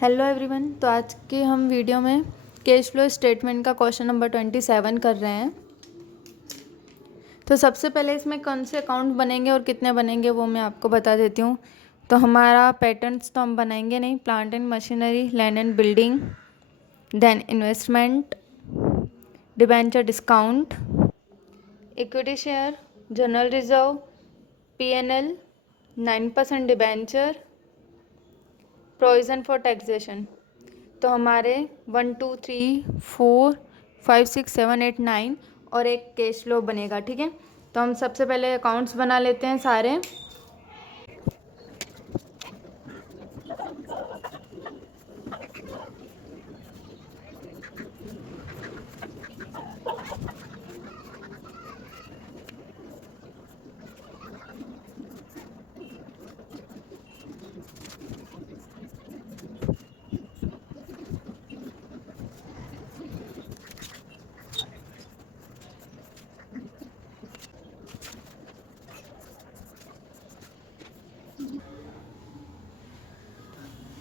Hello everyone. तो आज के हम वीडियो में कैश फ्लो स्टेटमेंट का क्वेश्चन नंबर 27 कर रहे हैं। तो सबसे पहले इसमें कौन से अकाउंट बनेंगे और कितने बनेंगे वो मैं आपको बता देती हूँ। तो हमारा पैटर्न्स तो हम बनाएंगे नहीं, plant and machinery, land and building, then investment, debenture discount, equity share, general reserve, PNL, 9% debenture, provision for taxation. तो हमारे 1 2 3 4 5 6 7 8 9 और एक कैश फ्लो बनेगा। ठीक है, तो हम सबसे पहले अकाउंट्स बना लेते हैं सारे।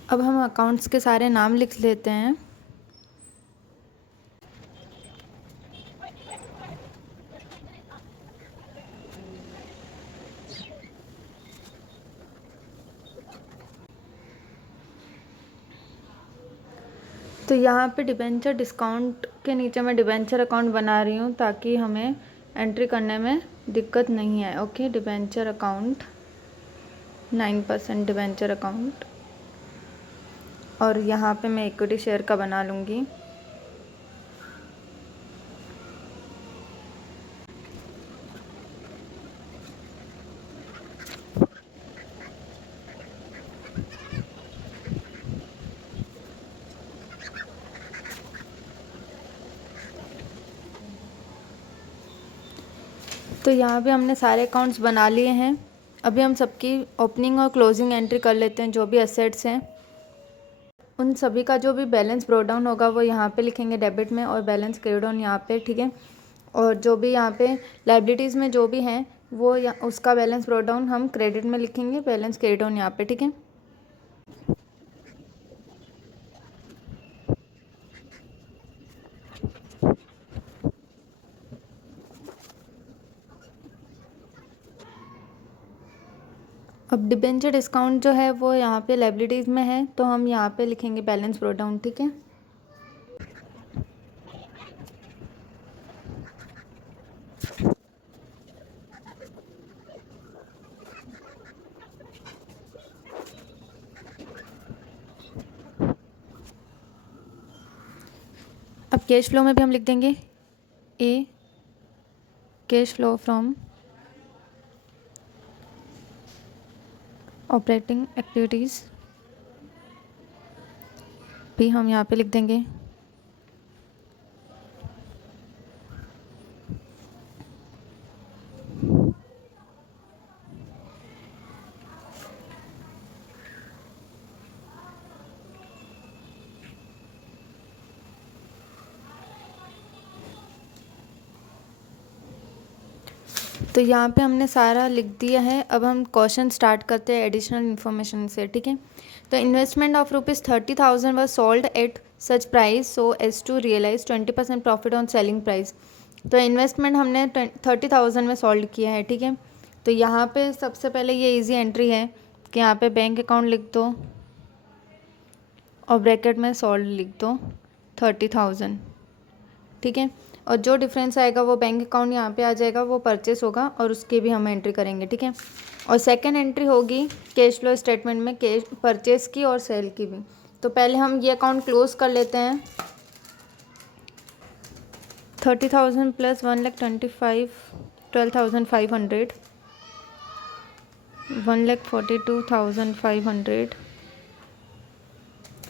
अब हम अकाउंट्स के सारे नाम लिख लेते हैं। तो यहाँ पे डिबेंचर डिस्काउंट के नीचे मैं डिबेंचर अकाउंट बना रही हूँ ताकि हमें एंट्री करने में दिक्कत नहीं आए। Okay, debenture account 9% debenture account, और यहाँ पे मैं इक्विटी शेयर का बना लूँगी। तो यहाँ पे हमने सारे अकाउंट्स बना लिए हैं। अभी हम सबकी ओपनिंग और क्लोजिंग एंट्री कर लेते हैं। जो भी एसेट्स हैं उन सभी का जो भी बैलेंस ब्रो डाउन होगा वो यहाँ पे लिखेंगे डेबिट में, और बैलेंस क्रेडिट डाउन यहाँ पे। ठीक है, और जो भी यहाँ पे लाइबिलिटीज़ में जो भी हैं वो उसका बैलेंस ब्रो डाउन हम क्रेडिट में लिखेंगे, बैलेंस क्रेडिट डाउन यहाँ पे। ठीक है, अब डिबेंचर डिस्काउंट जो है वो यहाँ पे लाइबिलिटीज़ में है, तो हम यहाँ पे लिखेंगे बैलेंस ब्रो डाउन। ठीक है, अब कैश फ्लो में भी हम लिख देंगे a cash flow from operating activities, भी हम यहाँ पे लिख देंगे। तो यहाँ पे हमने सारा लिख दिया है। अब हम क्वेश्चन स्टार्ट करते हैं एडिशनल इन्फॉर्मेशन से। ठीक है, तो investment of ₹30,000 was sold at such price so as to realise 20% profit on selling price. तो इन्वेस्टमेंट हमने 30,000 में सोल्ड किया है। ठीक है, तो यहाँ पे सबसे पहले ये इजी एंट्री है कि यहाँ पे बैंक अकाउंट लिख दो और ब्रैकेट में सोल्ड लिख दो 30,000। ठीक है, और जो डिफरेंस आएगा वो बैंक अकाउंट यहाँ पे आ जाएगा, वो परचेस होगा और उसकी भी हम एंट्री करेंगे। ठीक है, और सेकंड एंट्री होगी कैश फ्लो स्टेटमेंट में कैश परचेस की और सेल की भी। तो पहले हम ये अकाउंट क्लोज कर लेते हैं। 30,000 प्लस 1,25,12,500, 1,42,500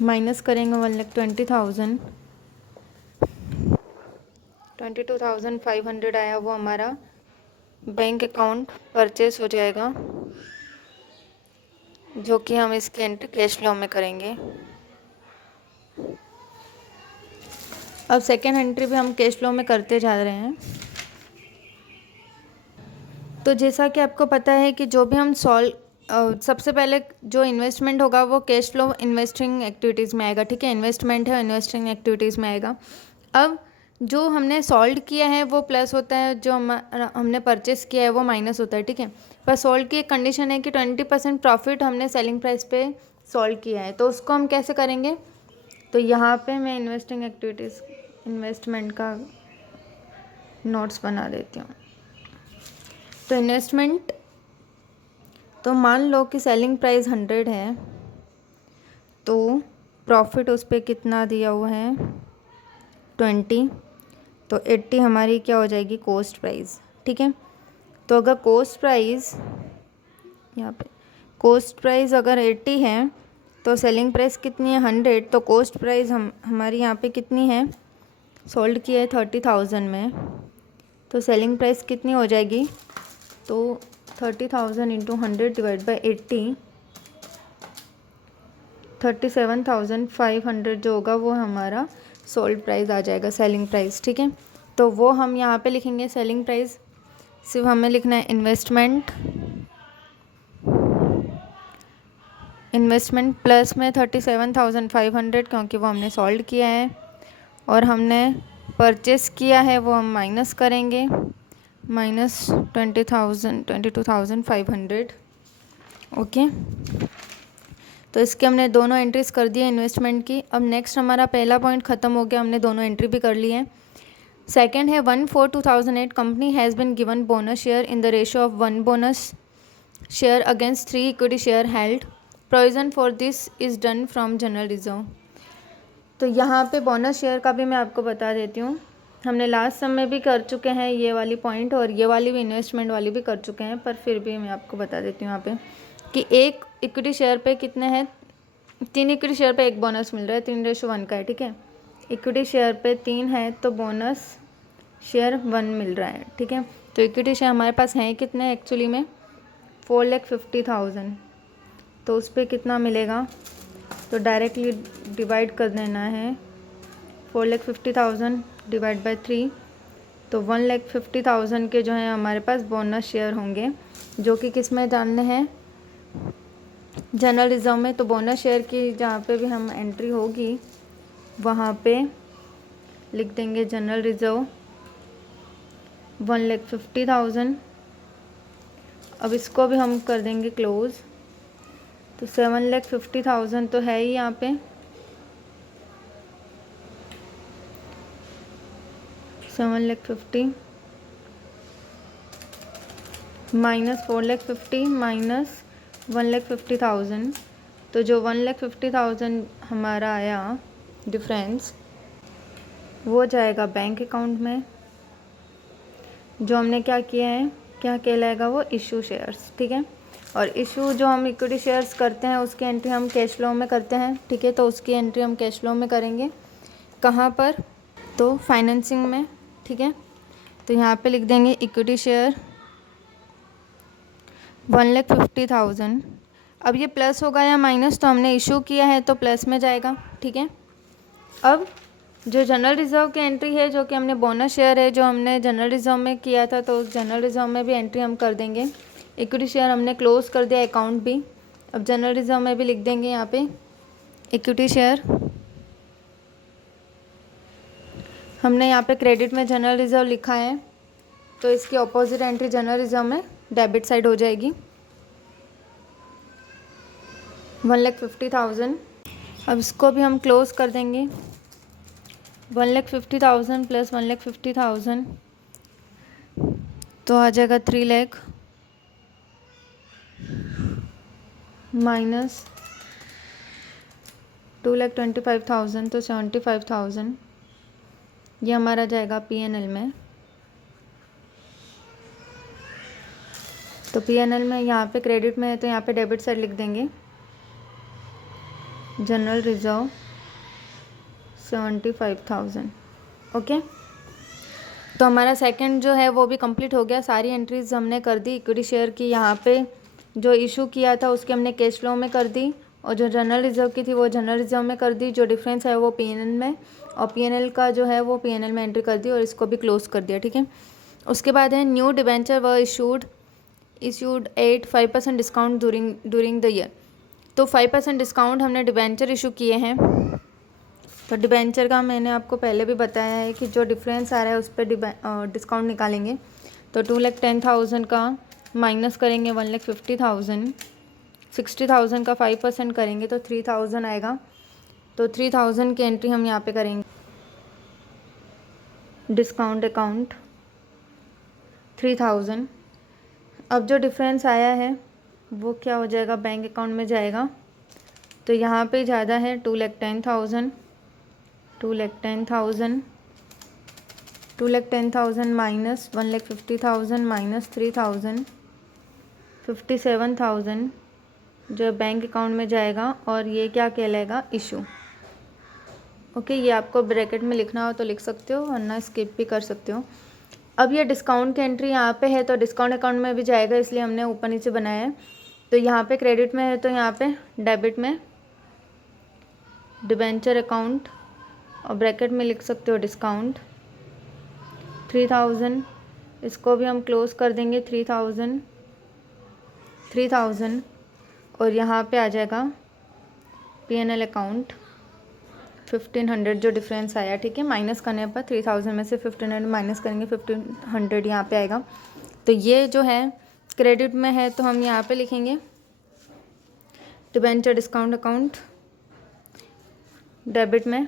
माइनस करेंगे 1,20,000, 22,500 आया, वो हमारा बैंक अकाउंट परचेस हो जाएगा, जो कि हम इसके एंट्री कैश फ्लो में करेंगे। अब सेकेंड एंट्री भी हम कैश फ्लो में करते जा रहे हैं। तो जैसा कि आपको पता है कि जो भी हम सबसे पहले जो इन्वेस्टमेंट होगा वो कैश फ्लो इन्वेस्टिंग एक्टिविटीज़ में आएगा, ठीक है। इन्वेस्टमेंट है, इन्वेस्टिंग एक्टिविटीज़ में आएगा। अब जो हमने सोल्ड किया है वो प्लस होता है, जो हमने परचेस किया है वो माइनस होता है, ठीक है। पर सोल्ड की एक कंडीशन है कि 20% प्रॉफिट हमने सेलिंग प्राइस पे सोल्ड किया है, तो उसको हम कैसे करेंगे। तो यहाँ पे मैं इन्वेस्टिंग एक्टिविटीज़ इन्वेस्टमेंट का नोट्स बना देती हूँ। तो इन्वेस्टमेंट, तो मान लो कि सेलिंग प्राइस 100 है, तो प्रॉफिट उस पर कितना दिया हुआ है 20, तो 80 हमारी क्या हो जाएगी कॉस्ट प्राइस, ठीक है। तो अगर कॉस्ट प्राइस यहाँ पे कॉस्ट प्राइस अगर 80 है तो सेलिंग प्राइस कितनी है 100, तो कॉस्ट प्राइस हमारी यहाँ पे कितनी है, सोल्ड की है 30,000 में, तो सेलिंग प्राइस कितनी हो जाएगी, तो 30,000 इंटू 100 डिवाइड बाई 80, 37,500 जो होगा वो हमारा सोल्ड प्राइस आ जाएगा, सेलिंग प्राइस, ठीक है। तो वो हम यहाँ पे लिखेंगे सेलिंग प्राइस, सिर्फ हमें लिखना है इन्वेस्टमेंट प्लस में 37,500 क्योंकि वो हमने सोल्ड किया है, और हमने परचेस किया है वो हम माइनस करेंगे, माइनस 22,500, ओके। तो इसके हमने दोनों एंट्रीज कर दी है इन्वेस्टमेंट की। अब नेक्स्ट हमारा पहला पॉइंट ख़त्म हो गया, हमने दोनों एंट्री भी कर ली है। सेकंड है 1/4/2008 company has been given bonus share in the ratio of 1 bonus share against 3 equity share held, provision for this is done from general reserve. तो यहाँ पे बोनस शेयर का भी मैं आपको बता देती हूँ, हमने लास्ट सम में भी कर चुके हैं ये वाली पॉइंट, और ये वाली भी इन्वेस्टमेंट वाली भी कर चुके हैं, पर फिर भी मैं आपको बता देती हूँ यहाँ पे कि एक इक्विटी शेयर पे कितने हैं, 3 इक्विटी शेयर पे एक बोनस मिल रहा है, 3:1 का है, ठीक है। इक्विटी शेयर पे 3 है तो बोनस शेयर 1 मिल रहा है, ठीक है। तो इक्विटी शेयर हमारे पास हैं कितने एक्चुअली में 4,50,000, तो उस पर कितना मिलेगा, तो डायरेक्टली डिवाइड कर देना है 4,50,000 डिवाइड बाई 3, तो 1,50,000 के जो है हमारे पास बोनस शेयर होंगे, जो कि किस में जानने हैं, जनरल रिजर्व में। तो बोनस शेयर की जहाँ पे भी हम एंट्री होगी वहाँ पे लिख देंगे जनरल रिजर्व 1,50,000। अब इसको भी हम कर देंगे क्लोज, तो 7,50,000 तो है ही यहाँ पे, 7,50,000 माइनस 4,50,000 माइनस 1,50,000, तो जो 1,50,000 हमारा आया डिफरेंस वो जाएगा बैंक अकाउंट में, जो हमने क्या किया है, क्या कहलाएगा वो इशू शेयर्स, ठीक है। और इशू जो हम इक्विटी शेयर्स करते हैं उसकी एंट्री हम कैश फ्लो में करते हैं, ठीक है। तो उसकी एंट्री हम कैश फ्लो में करेंगे, कहाँ पर, तो फाइनेंसिंग में, ठीक है। तो यहाँ पे लिख देंगे इक्विटी शेयर 1,50,000। अब ये प्लस होगा या माइनस, तो हमने इशू किया है तो प्लस में जाएगा, ठीक है। अब जो जनरल रिजर्व की एंट्री है, जो कि हमने बोनस शेयर है जो हमने जनरल रिजर्व में किया था, तो उस जनरल रिजर्व में भी एंट्री हम कर देंगे। इक्विटी शेयर हमने क्लोज कर दिया अकाउंट भी, अब जनरल रिजर्व में भी लिख देंगे यहाँ पे इक्विटी शेयर, हमने यहाँ पे क्रेडिट में जनरल रिजर्व लिखा है, तो इसकी अपोजिट एंट्री जनरल रिजर्व में डेबिट साइड हो जाएगी 1,50,000। अब इसको भी हम क्लोज कर देंगे, 1,50,000 प्लस 1,50,000 तो आ जाएगा 3 लाख माइनस 2,25,000 तो 75,000, ये हमारा जाएगा P&L में। तो P&L में यहाँ पे क्रेडिट में है तो यहाँ पे डेबिट साइड लिख देंगे जनरल रिजर्व 75,000, ओके। तो हमारा सेकंड जो है वो भी कंप्लीट हो गया, सारी एंट्रीज हमने कर दी। इक्विटी शेयर की यहाँ पे जो इशू किया था उसकी हमने कैश फ्लो में कर दी, और जो जनरल रिजर्व की थी वो जनरल रिजर्व में कर दी, जो डिफरेंस है वो P&L में, और P&L का जो है वो P&L में एंट्री कर दी और इसको भी क्लोज कर दिया, ठीक है। उसके बाद है न्यू डिबेंचर व issued issued at 5% discount during the year. तो 5% डिस्काउंट हमने डिबेंचर इशू किए हैं। तो डिबेंचर का मैंने आपको पहले भी बताया है कि जो डिफरेंस आ रहा है उस पर डिस्काउंट निकालेंगे। तो 2,10,000 का माइनस करेंगे 1,50,000, 60,000 का 5% करेंगे तो 3,000 आएगा। तो 3,000 की एंट्री हम यहाँ पे करेंगे डिस्काउंट अकाउंट 3,000। अब जो डिफरेंस आया है वो क्या हो जाएगा, बैंक अकाउंट में जाएगा। तो यहाँ पे ज़्यादा है 2,10,000, 2,10,000 माइनस 1,50,000 माइनस 3,000, 57,000 जो बैंक अकाउंट में जाएगा और ये क्या कहलाएगा, इशू। ओके, ये आपको ब्रैकेट में लिखना हो तो लिख सकते हो वरना स्किप भी कर सकते हो। अब ये डिस्काउंट की एंट्री यहाँ पे है तो डिस्काउंट अकाउंट में भी जाएगा, इसलिए हमने ऊपर नीचे बनाया है। तो यहाँ पे क्रेडिट में है तो यहाँ पे डेबिट में डिबेंचर अकाउंट और ब्रैकेट में लिख सकते हो डिस्काउंट 3,000। इसको भी हम क्लोज कर देंगे 3,000 और यहाँ पे आ जाएगा P&L अकाउंट 1,500 जो डिफरेंस आया, ठीक है। माइनस करने पर 3,000 में से 1,500 माइनस करेंगे 1,500 यहाँ पे आएगा। तो ये जो है क्रेडिट में है तो हम यहाँ पे लिखेंगे डिबेंचर डिस्काउंट अकाउंट, डेबिट में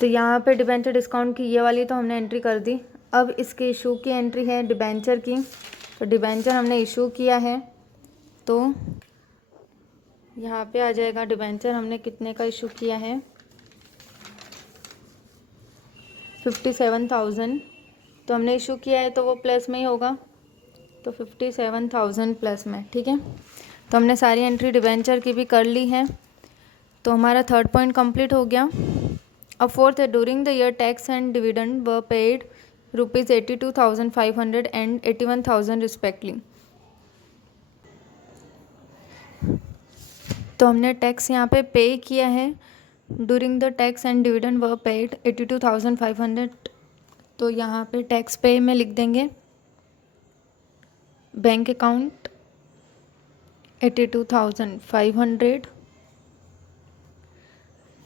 तो यहाँ पे डिबेंचर डिस्काउंट की ये वाली तो हमने एंट्री कर दी। अब इसके इशू की एंट्री है डिबेंचर की। तो डिबेंचर हमने इशू किया है तो यहाँ पे आ जाएगा डिबेंचर हमने कितने का इशू किया है 57,000। तो हमने इशू किया है तो वो प्लस में ही होगा, तो 57,000 प्लस में, ठीक है। तो हमने सारी एंट्री डिबेंचर की भी कर ली है। तो हमारा थर्ड पॉइंट कंप्लीट हो गया। अब फोर्थ है during the year tax and dividend व पेड ₹82,500 एंड 81,000 रिस्पेक्टली। तो हमने टैक्स यहाँ पे पे किया है, during the tax and dividend व पेड 82,500। तो यहाँ पे टैक्स पे में लिख देंगे बैंक अकाउंट 82,500,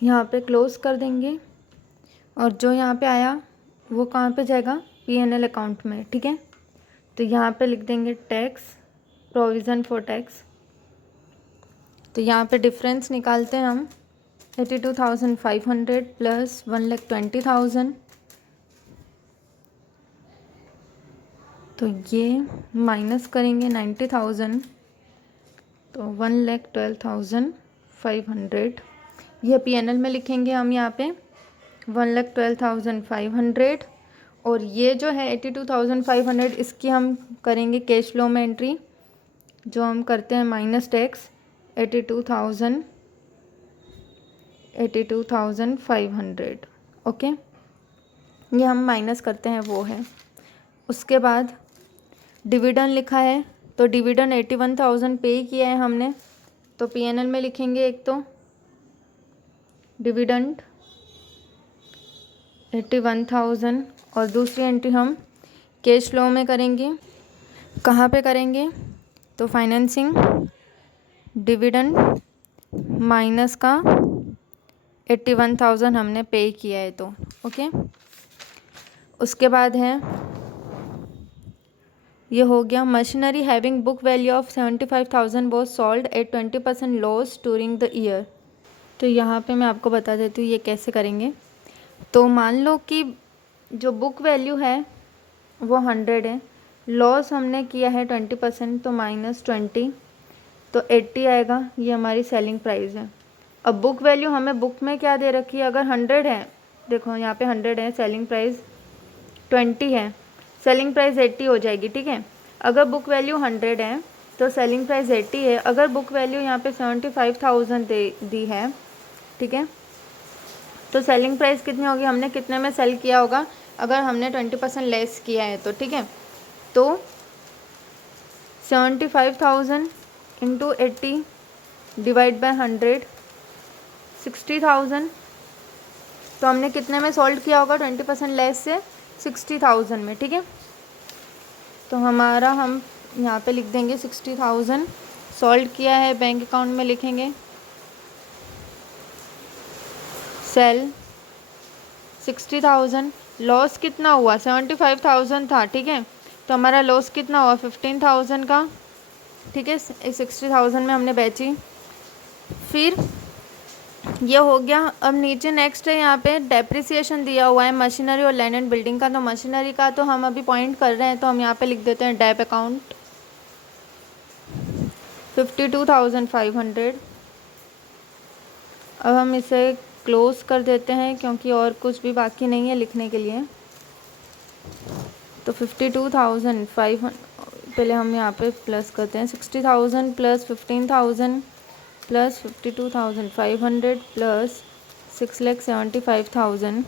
यहाँ पे क्लोज कर देंगे और जो यहाँ पे आया वो कहाँ पे जाएगा, P&L अकाउंट में, ठीक है। तो यहाँ पे लिख देंगे टैक्स प्रोविज़न फॉर टैक्स। तो यहाँ पे डिफरेंस निकालते हैं हम 82,500 प्लस 1,20,000। तो ये माइनस करेंगे 90,000 तो 1,12,500। ये P&L में लिखेंगे हम यहाँ पे 1,12,500 और ये जो है 82,500 इसकी हम करेंगे कैश फ्लो में एंट्री, जो हम करते हैं माइनस टैक्स 82,500। ओके, ये हम माइनस करते हैं वो है। उसके बाद डिविडेंड लिखा है तो डिविडेंड 81,000 पे किया है हमने, तो P&L में लिखेंगे एक तो डिविडेंड 81,000 और दूसरी एंट्री हम कैश फ्लो में करेंगे। कहाँ पे करेंगे, तो फाइनेंसिंग डिविडेंड माइनस का 81,000 हमने पे किया है तो ओके। उसके बाद है ये हो गया machinery having book value of 75,000 was sold eight 20% loss during the year. तो यहाँ पे मैं आपको बता देती हूँ ये कैसे करेंगे। तो मान लो कि जो बुक वैल्यू है वो 100 है, लॉस हमने किया है 20% तो -20 तो 80 आएगा, ये हमारी सेलिंग प्राइस है। अब बुक वैल्यू हमें बुक में क्या दे रखी है, अगर 100 है, देखो यहाँ पे 100 है, सेलिंग प्राइस 20 है, सेलिंग प्राइस 80 हो जाएगी, ठीक है। अगर बुक वैल्यू 100 है तो सेलिंग प्राइस 80 है। अगर बुक वैल्यू यहाँ पे 75,000 दी है, ठीक है, तो सेलिंग प्राइस कितनी होगी, हमने कितने में सेल किया होगा, अगर हमने 20% लेस किया है तो, ठीक है। तो 75,000 इंटू 80 डिवाइड बाय 100 60,000। तो हमने कितने में सोल्ड किया होगा, 20% लेस से 60,000 में, ठीक है। तो हमारा हम यहाँ पे लिख देंगे 60,000 सोल्ड किया है, बैंक अकाउंट में लिखेंगे सेल 60,000। लॉस कितना हुआ, 75,000 था, ठीक है। तो हमारा लॉस कितना हुआ, 15,000 का, ठीक है। 60,000 में हमने बेची। फिर ये हो गया। अब नीचे नेक्स्ट है, यहाँ पे डेप्रिसिएशन दिया हुआ है मशीनरी और लैंड एंड बिल्डिंग का। तो मशीनरी का तो हम अभी पॉइंट कर रहे हैं, तो हम यहाँ पे लिख देते हैं डेप अकाउंट 52,500। अब हम इसे क्लोज कर देते हैं क्योंकि और कुछ भी बाकी नहीं है लिखने के लिए। तो 52,500 पहले हम यहाँ पे प्लस करते हैं, 60,000 प्लस 15,000 प्लस 52,500 प्लस 6,75,000,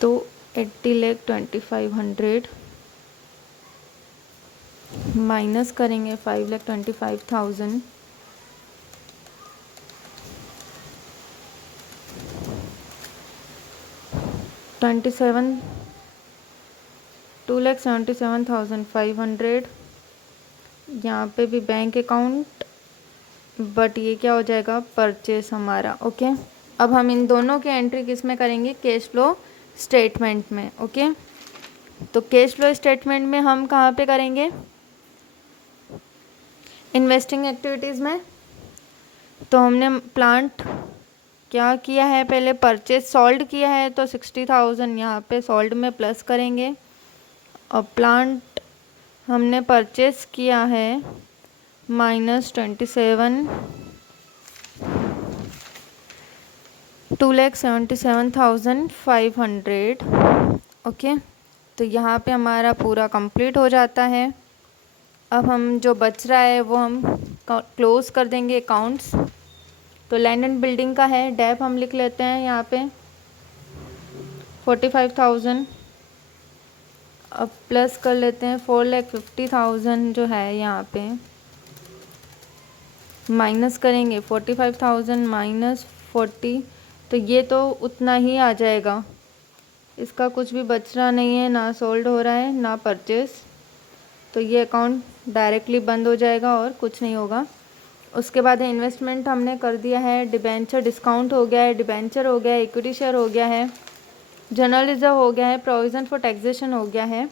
तो 80,25,500 माइनस करेंगे 5,25,000, $2,77,500। यहाँ पे भी बैंक अकाउंट, बट ये क्या हो जाएगा, परचेस हमारा, ओके। अब हम इन दोनों की एंट्री किस में करेंगे, कैश फ्लो स्टेटमेंट में, ओके। तो कैश फ्लो स्टेटमेंट में हम कहाँ पे करेंगे, इन्वेस्टिंग एक्टिविटीज़ में। तो हमने प्लांट क्या किया है, पहले परचेज सोल्ड किया है, तो 60,000 यहाँ पे सोल्ड में प्लस करेंगे। और प्लांट हमने परचेज किया है -27, 2,77,500, ओके। तो यहाँ पे हमारा पूरा कंप्लीट हो जाता है। अब हम जो बच रहा है वो हम क्लोज कर देंगे अकाउंट्स। तो लैंड एंड बिल्डिंग का है, डेप हम लिख लेते हैं यहाँ पे 45,000। अब प्लस कर लेते हैं 4,50,000 जो है यहाँ पे, माइनस करेंगे 45,000 माइनस 40, तो ये तो उतना ही आ जाएगा। इसका कुछ भी बच रहा नहीं है, ना सोल्ड हो रहा है ना परचेस, तो ये अकाउंट डायरेक्टली बंद हो जाएगा और कुछ नहीं होगा। उसके बाद इन्वेस्टमेंट हमने कर दिया है, डिबेंचर डिस्काउंट हो गया है, डिबेंचर हो गया है, इक्विटी शेयर हो गया है, जनरल रिजर्व हो गया है, प्रोविज़न फॉर टैक्सेशन हो गया है।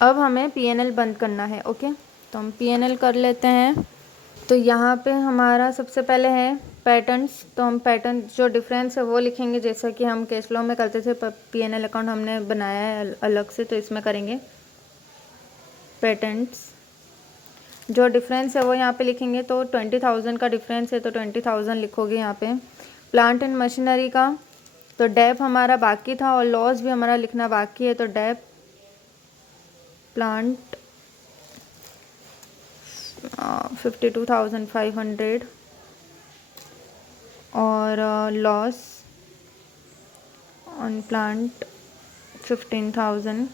अब हमें पीएनएल बंद करना है, ओके। तो हम पीएनएल कर लेते हैं। तो यहाँ पे हमारा सबसे पहले है पैटर्न्स। तो हम पैटर्न जो डिफरेंस है वो लिखेंगे, जैसा कि हम कैश फ्लो में करते थे, पर पीएनएल अकाउंट हमने बनाया है अलग से, तो इसमें करेंगे पैटर्न्स। जो डिफरेंस है वो यहाँ पे लिखेंगे। तो 20,000 का डिफरेंस है, तो 20,000 लिखोगे यहाँ पे। प्लांट एंड मशीनरी का, तो डेप हमारा बाकी था और लॉस भी हमारा लिखना बाकी है, तो डेप प्लांट 52,500 और loss on plant 15,000,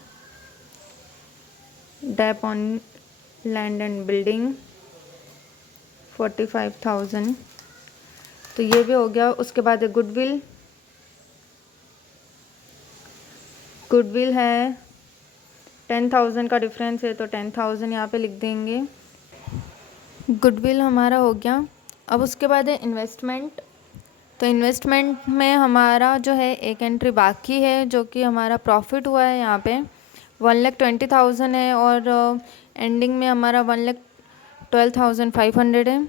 dep on land and building 45,000। तो ये भी हो गया। उसके बाद गुडविल, गुडविल है 10,000 का डिफरेंस है, तो 10,000 यहाँ पे लिख देंगे। गुडविल हमारा हो गया। अब उसके बाद है इन्वेस्टमेंट। तो इन्वेस्टमेंट में हमारा जो है एक एंट्री बाकी है, जो कि हमारा प्रॉफिट हुआ है यहाँ पे 1,20,000 है, और एंडिंग में हमारा 1,12,500 है।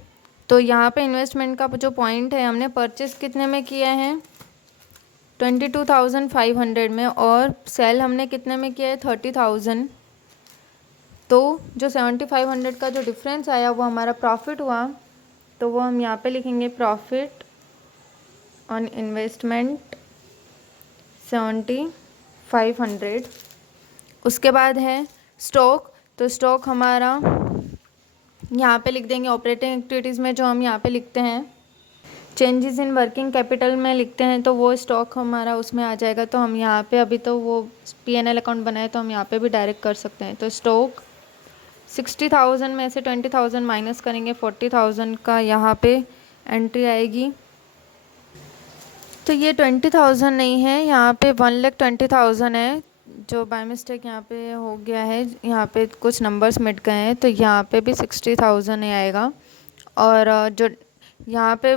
तो यहाँ पे इन्वेस्टमेंट का जो पॉइंट है, हमने परचेस कितने में किया है 22,500 में, और सेल हमने कितने में किया है 30,000। तो जो 7,500 का जो डिफरेंस आया वो हमारा प्रॉफिट हुआ, तो वो हम यहाँ पे लिखेंगे प्रॉफिट ऑन इन्वेस्टमेंट 7,500। उसके बाद है स्टॉक। तो स्टॉक हमारा यहाँ पे लिख देंगे ऑपरेटिंग एक्टिविटीज़ में, जो हम यहाँ पे लिखते हैं चेंजेस इन वर्किंग कैपिटल में लिखते हैं, तो वो स्टॉक हमारा उसमें आ जाएगा। तो हम यहाँ पे अभी तो वो पीएनएल अकाउंट बनाए, तो हम यहाँ पे भी डायरेक्ट कर सकते हैं। तो स्टॉक 60,000 में से 20,000 माइनस करेंगे, 40,000 का यहाँ पे एंट्री आएगी। तो ये 20,000 नहीं है, यहाँ पे 1,20,000 है, जो बाय मिस्टेक यहाँ पे हो गया है, यहाँ पे कुछ नंबर्स मिट गए हैं, तो यहाँ पे भी 60,000 ही आएगा। और जो यहाँ पे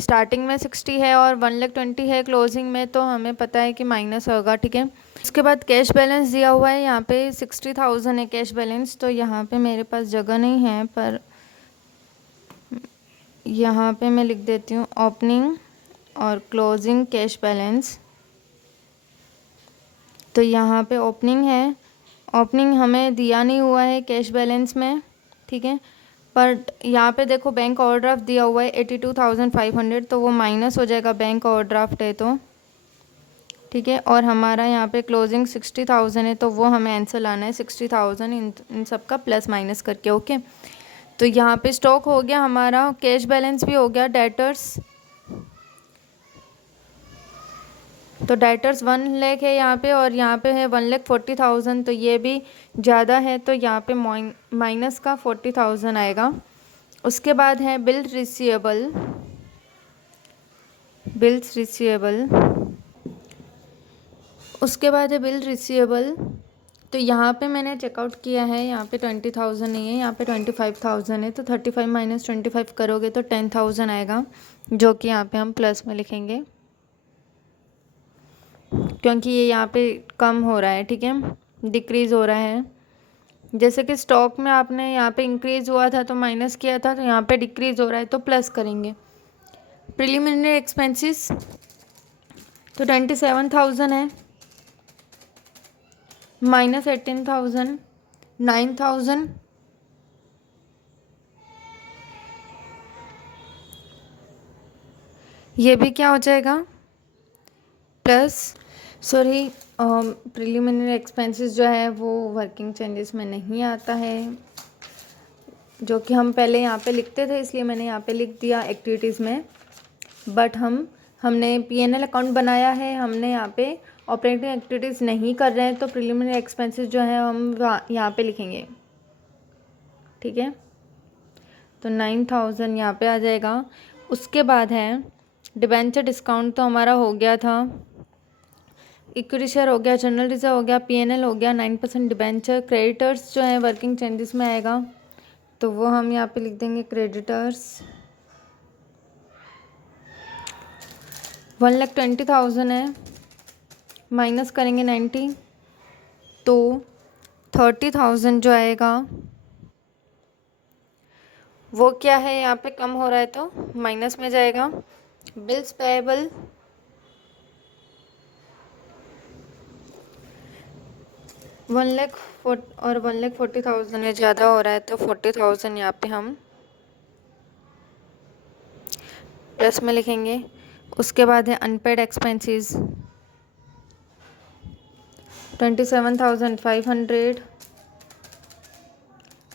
स्टार्टिंग में 60 है और 1,20,000 है क्लोजिंग में, तो हमें पता है कि माइनस होगा, ठीक है। उसके बाद कैश बैलेंस दिया हुआ है, यहाँ पे 60,000 है कैश बैलेंस, तो यहाँ पे मेरे पास जगह नहीं है, पर यहाँ पे मैं लिख देती हूँ ओपनिंग और क्लोजिंग कैश बैलेंस। तो यहाँ पे ओपनिंग है, ओपनिंग हमें दिया नहीं हुआ है कैश बैलेंस में, ठीक है। पर यहाँ पे देखो बैंक ओवरड्राफ्ट दिया हुआ है 82,500, तो वो माइनस हो जाएगा, बैंक ओवरड्राफ्ट है तो, ठीक है। और हमारा यहाँ पे क्लोजिंग 60,000 है, तो वो हमें आंसर लाना है 60,000 इन सब का प्लस माइनस करके, ओके। तो यहाँ पे स्टॉक हो गया हमारा, कैश बैलेंस भी हो गया, डेटर्स, तो डेटर्स 1 लाख है यहाँ पे, और यहाँ पे है 1,40,000, तो ये भी ज़्यादा है, तो यहाँ पे माइनस का 40,000 आएगा। उसके बाद है बिल्स रिसीवेबल, बिल्स रिसीवेबल, उसके बाद है बिल रिसीवेबल। तो यहाँ पे मैंने चेकआउट किया है, यहाँ पे 20,000 नहीं है, यहाँ पे 25,000 है, तो 35 माइनस 25 करोगे तो 10,000 आएगा, जो कि यहाँ पे हम प्लस में लिखेंगे, क्योंकि ये यहाँ पे कम हो रहा है, ठीक है, डिक्रीज़ हो रहा है। जैसे कि स्टॉक में आपने यहाँ पे इंक्रीज़ हुआ था तो माइनस किया था, तो यहाँ पे डिक्रीज़ हो रहा है तो प्लस करेंगे। प्रिलिमिनरी एक्सपेंसेस तो 27,000 है, माइनस 18,000, 9,000, ये भी क्या हो जाएगा प्लस। सॉरी, प्रिलिमिनरी एक्सपेंसेस जो है वो वर्किंग चेंजेस में नहीं आता है, जो कि हम पहले यहाँ पे लिखते थे, इसलिए मैंने यहाँ पे लिख दिया एक्टिविटीज़ में। बट हमने पीएनएल अकाउंट बनाया है, हमने यहाँ पे ऑपरेटिंग एक्टिविटीज़ नहीं कर रहे हैं, तो प्रिलिमिनरी एक्सपेंसेस जो है हम यहाँ पे लिखेंगे, ठीक है। तो 9,000 यहाँ पे आ जाएगा। उसके बाद है डिबेंचर डिस्काउंट, तो हमारा हो गया था, इक्विटी शेयर हो गया, जनरल रिजर्व हो गया, पीएनएल हो गया, 9% डिबेंचर। क्रेडिटर्स जो है वर्किंग चेंजेस में आएगा, तो वो हम यहाँ पे लिख देंगे क्रेडिटर्स। 1,20,000 है, माइनस करेंगे 90, तो 30,000 जो आएगा वो क्या है, यहाँ पे कम हो रहा है तो माइनस में जाएगा। बिल्स पेएबल 1 लाख और 1,40,000 में ज़्यादा हो रहा है, तो 40,000 यहाँ पे हम प्लस में लिखेंगे। उसके बाद है अनपेड एक्सपेंसेस 27,500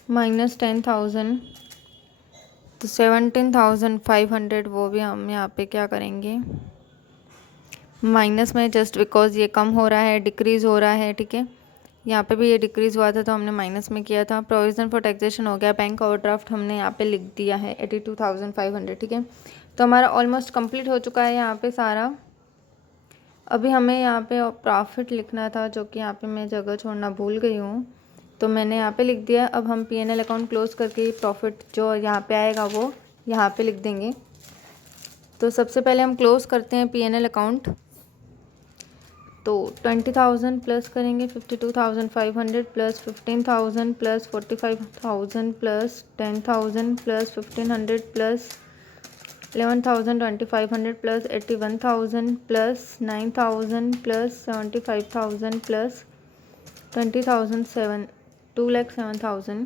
माइनस 10,000, तो 17,500, वो भी हम यहाँ पे क्या करेंगे माइनस में, जस्ट बिकॉज ये कम हो रहा है, डिक्रीज़ हो रहा है, ठीक है। यहाँ पे भी ये डिक्रीज़ हुआ था तो हमने माइनस में किया था। प्रोविज़न फॉर टैक्सेशन हो गया, बैंक ओवरड्राफ्ट हमने यहाँ पे लिख दिया है 82,500, ठीक है। तो हमारा ऑलमोस्ट कंप्लीट हो चुका है यहाँ पे सारा। अभी हमें यहाँ पे प्रॉफिट लिखना था, जो कि यहाँ पे मैं जगह छोड़ना भूल गई हूँ, तो मैंने यहाँ पे लिख दिया। अब हम पीएनएल अकाउंट क्लोज करके प्रॉफिट जो यहाँ पे आएगा वो यहाँ पे लिख देंगे। तो सबसे पहले हम क्लोज करते हैं पीएनएल अकाउंट, तो 20,000 प्लस करेंगे 52,500 plus 15,000 plus 45,000 plus 10,000 plus 1,500 plus 11,500 plus 81,000 plus 9,000 plus 75,000 plus 20,007 2,07,000,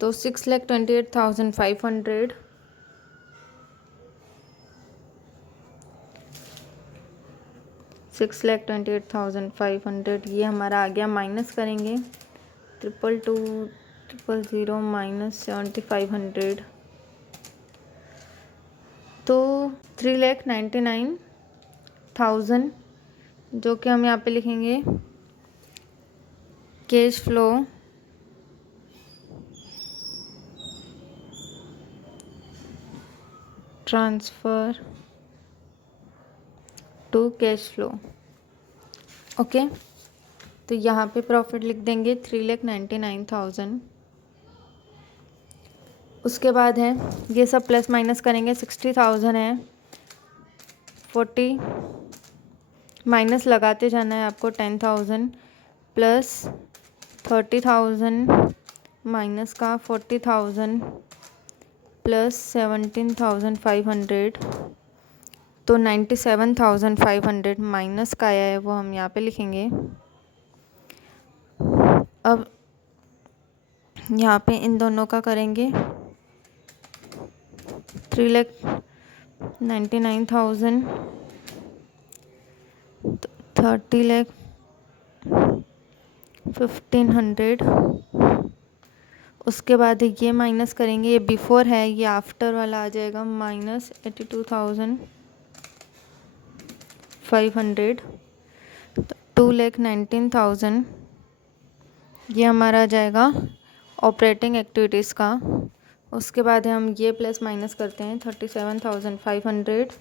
तो 6,28,500 6,28,500 ये हमारा आ गया। माइनस करेंगे 222,000 माइनस 7,500, तो 3,99,000, जो कि हम यहाँ पे लिखेंगे cash flow transfer to cash flow. Okay, तो यहाँ पे प्रॉफिट लिख देंगे 3,99,000। उसके बाद है ये सब प्लस माइनस करेंगे, 60,000 है, 40 माइनस लगाते जाना है आपको, 10,000 प्लस 30,000 माइनस का 40,000 प्लस 17,500, तो 97,500 माइनस का आया है वो हम यहाँ पे लिखेंगे। अब यहाँ पे इन दोनों का करेंगे 3,99,000, 30,15,00। उसके बाद ये माइनस करेंगे, ये बिफोर है, ये आफ्टर वाला आ जाएगा, माइनस 82,500, 2,19,000। ये हमारा आ जाएगा ऑपरेटिंग एक्टिविटीज़ का। उसके बाद हम ये प्लस माइनस करते हैं, 37,500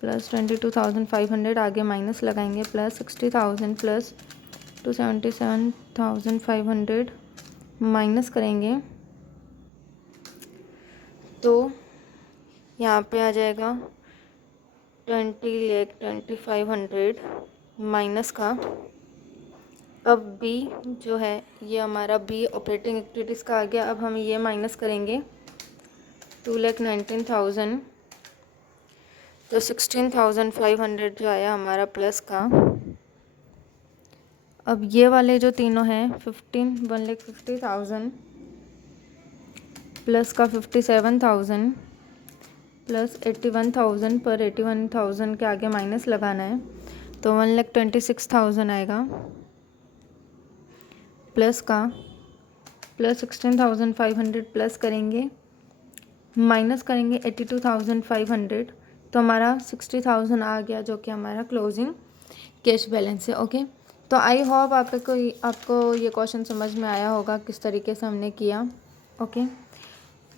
प्लस 22,500, आगे माइनस लगाएंगे, प्लस 60,000 प्लस 277,500 माइनस करेंगे, तो यहाँ पे आ जाएगा 20,25,000 माइनस का। अब बी जो है ये हमारा बी ऑपरेटिंग एक्टिविटीज़ का आ गया। अब हम ये माइनस करेंगे 2,19,000, तो 16,500 जो आया हमारा प्लस का। अब ये वाले जो तीनों हैं 1,50,000 प्लस का 57,000 प्लस 81,000 पर 81,000 के आगे माइनस लगाना है, तो 1,26,000 आएगा प्लस का, प्लस 16,500 प्लस करेंगे, माइनस करेंगे 82,500, तो हमारा 60,000 आ गया, जो कि हमारा क्लोजिंग कैश बैलेंस है। ओके, तो आई होप आपको ये क्वेश्चन समझ में आया होगा किस तरीके से हमने किया। ओके,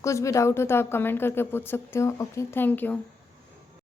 कुछ भी डाउट हो तो आप कमेंट करके पूछ सकते हो। Okay, thank you.